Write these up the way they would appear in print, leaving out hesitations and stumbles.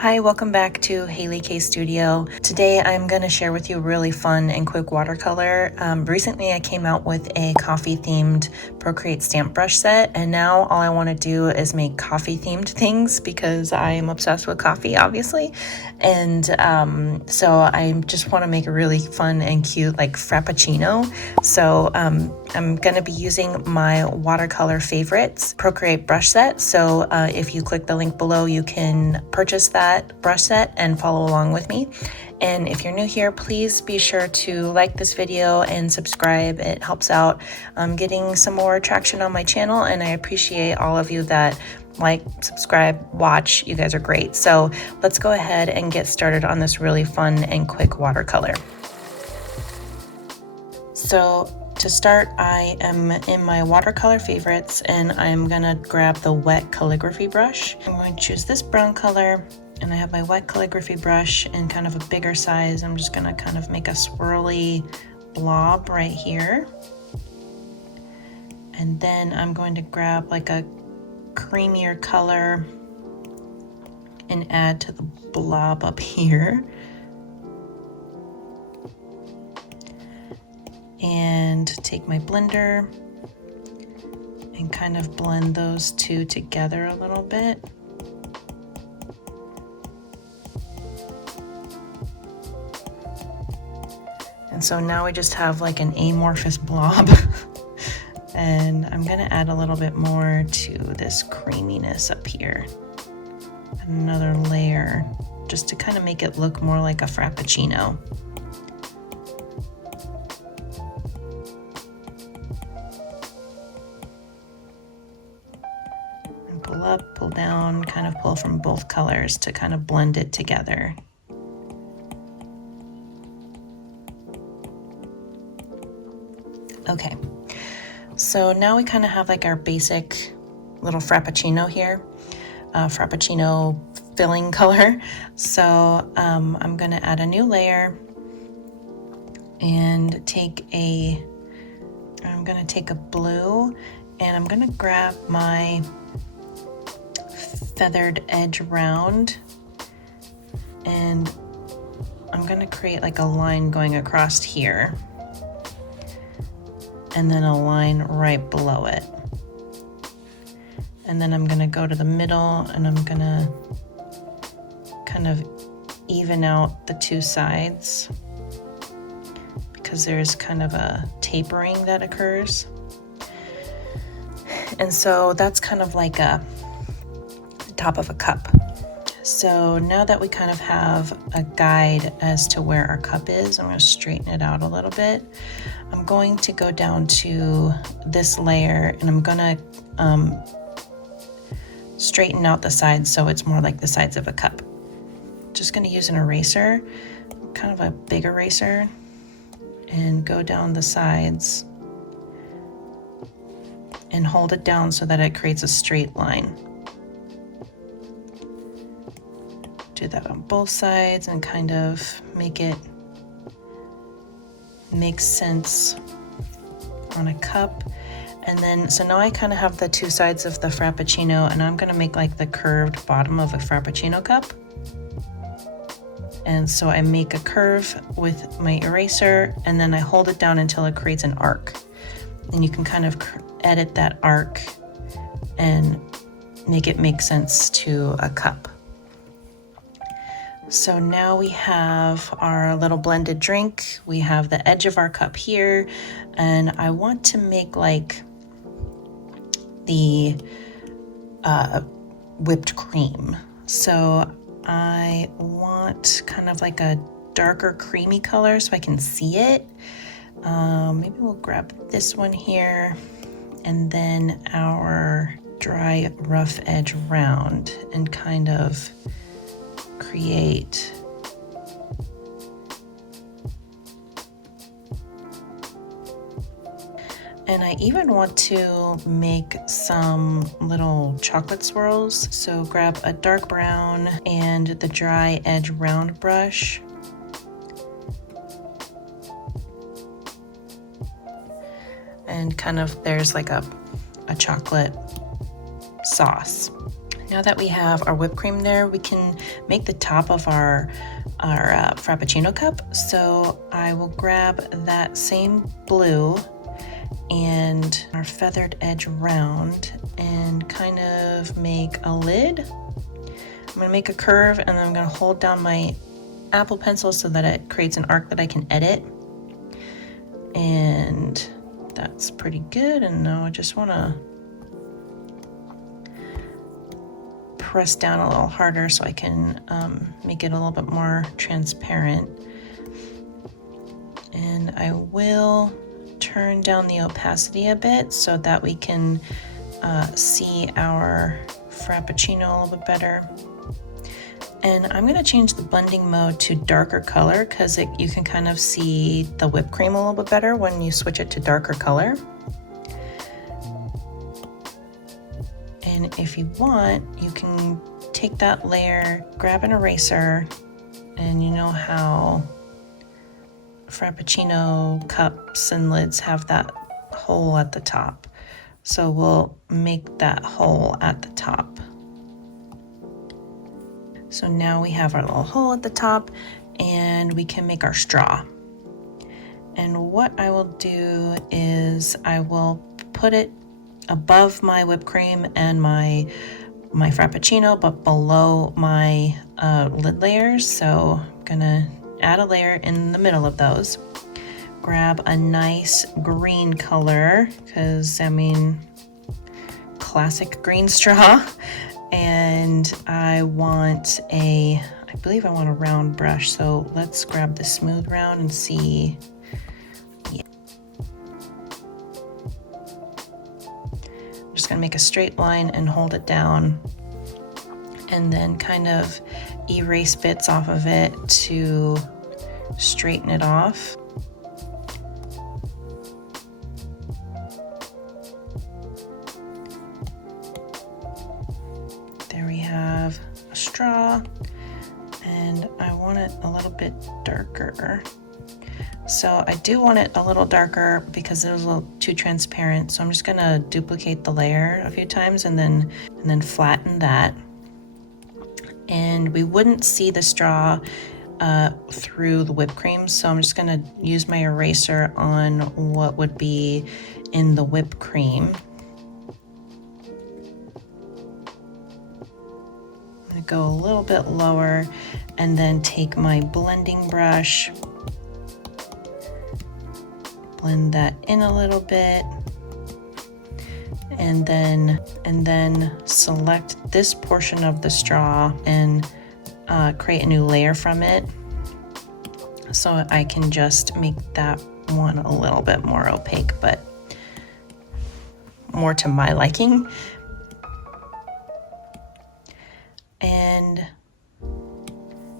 Hi, welcome back to Haley K Studio. Today I'm going to share with you a really fun and quick watercolor. Recently I came out with a coffee themed Procreate stamp brush set, and now all I want to do is make coffee themed things because I am obsessed with coffee, obviously. And so I just want to make a really fun and cute like Frappuccino. So I'm going to be using my watercolor favorites Procreate brush set. So if you click the link below, you can purchase that brush set and follow along with me. And if you're new here, please be sure to like this video and subscribe. It helps out getting some more traction on my channel, and I appreciate all of you that like, subscribe, watch. You guys are great. So let's go ahead and get started on this really fun and quick watercolor. So to start, I am in my watercolor favorites, and I'm gonna grab the wet calligraphy brush. I'm going to choose this brown color, and I have my wet calligraphy brush in kind of a bigger size. I'm just gonna kind of make a swirly blob right here. And then I'm going to grab like a creamier color and add to the blob up here. And take my blender and kind of blend those two together a little bit. And so now we just have like an amorphous blob. And I'm gonna add a little bit more to this creaminess up here. Another layer, just to kind of make it look more like a Frappuccino. And pull up, pull down, kind of pull from both colors to kind of blend it together. Okay, so now we kind of have like our basic little Frappuccino here, Frappuccino filling color. So I'm gonna add a new layer and I'm gonna take a blue, and I'm gonna grab my feathered edge round, and I'm gonna create like a line going across here, and then a line right below it. And then I'm gonna go to the middle, and I'm gonna kind of even out the two sides because there's kind of a tapering that occurs. And so that's kind of like the top of a cup. So now that we kind of have a guide as to where our cup is, I'm going to straighten it out a little bit. I'm going to go down to this layer, and I'm going to straighten out the sides so it's more like the sides of a cup. Just going to use an eraser, kind of a big eraser, and go down the sides and hold it down so that it creates a straight line. Do that on both sides and kind of make it make sense on a cup. And then, so now I kind of have the two sides of the Frappuccino, and I'm gonna make like the curved bottom of a Frappuccino cup. And so I make a curve with my eraser, and then I hold it down until it creates an arc. And you can kind of edit that arc and make it make sense to a cup. So now we have our little blended drink. We have the edge of our cup here, and I want to make like the whipped cream. So I want kind of like a darker creamy color so I can see it. Maybe we'll grab this one here, and then our dry rough edge round, and kind of create and I even want to make some little chocolate swirls. So grab a dark brown and the dry edge round brush, and kind of there's like a chocolate sauce. Now that we have our whipped cream there, we can make the top of our Frappuccino cup. So I will grab that same blue and our feathered edge round and kind of make a lid. I'm gonna make a curve and then I'm gonna hold down my Apple pencil so that it creates an arc that I can edit. And that's pretty good. And now I just wanna press down a little harder so I can make it a little bit more transparent. And I will turn down the opacity a bit so that we can see our Frappuccino a little bit better. And I'm gonna change the blending mode to darker color because you can kind of see the whipped cream a little bit better when you switch it to darker color. And if you want, you can take that layer, grab an eraser, and you know how Frappuccino cups and lids have that hole at the top. So we'll make that hole at the top. So now we have our little hole at the top and we can make our straw. And what I will do is I will put it above my whipped cream and my Frappuccino, but below my lid layers. So I'm gonna add a layer in the middle of those. Grab a nice green color, because I mean, classic green straw. And I believe I want a round brush. So let's grab the smooth round and see. Yeah. I'm just gonna make a straight line and hold it down and then kind of erase bits off of it to straighten it off. There we have a straw, and I want it a little bit darker. So I do want it a little darker because it was a little too transparent. So I'm just gonna duplicate the layer a few times and then flatten that. And we wouldn't see the straw through the whipped cream, so I'm just gonna use my eraser on what would be in the whipped cream. I'm gonna go a little bit lower and then take my blending brush, blend that in a little bit, and then select this portion of the straw and create a new layer from it. So I can just make that one a little bit more opaque, but more to my liking. And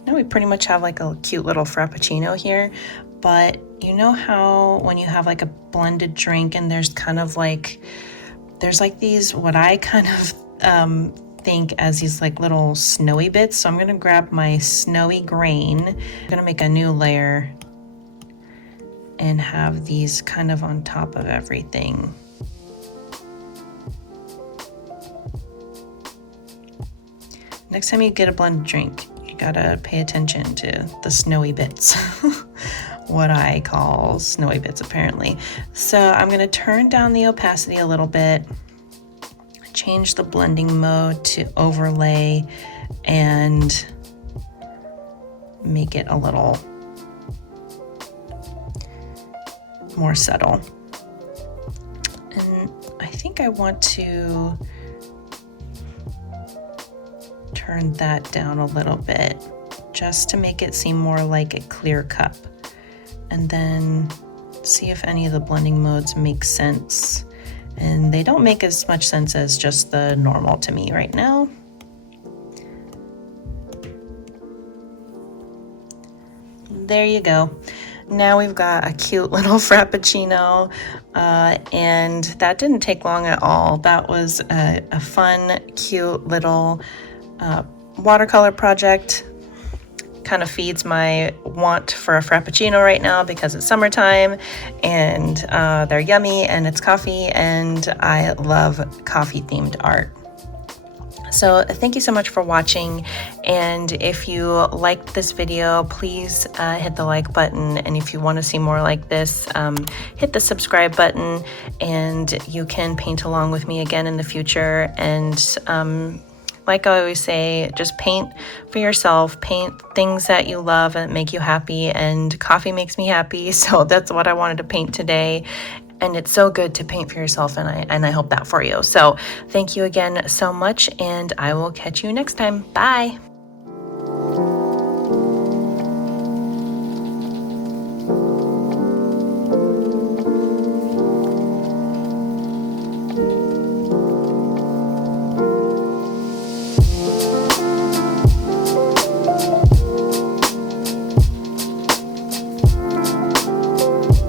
now we pretty much have like a cute little Frappuccino here. But you know how when you have like a blended drink and there's like these, what I kind of think as these like little snowy bits. So I'm gonna grab my snowy grain. I'm gonna make a new layer and have these kind of on top of everything. Next time you get a blended drink, you gotta pay attention to the snowy bits. What I call snowy bits, apparently. So I'm gonna turn down the opacity a little bit, change the blending mode to overlay, and make it a little more subtle. And I think I want to turn that down a little bit just to make it seem more like a clear cup. And then see if any of the blending modes make sense. And they don't make as much sense as just the normal to me right now. There you go. Now we've got a cute little Frappuccino, and that didn't take long at all. That was a fun, cute little watercolor project. Kind of feeds my want for a Frappuccino right now because it's summertime and they're yummy and it's coffee and I love coffee themed art. So thank you so much for watching, and if you liked this video, please hit the like button, and if you want to see more like this, hit the subscribe button, and you can paint along with me again in the future. And like I always say, just paint for yourself, paint things that you love and make you happy, and coffee makes me happy, so that's what I wanted to paint today. And it's so good to paint for yourself, and I hope that for you. So thank you again so much, and I will catch you next time. Bye.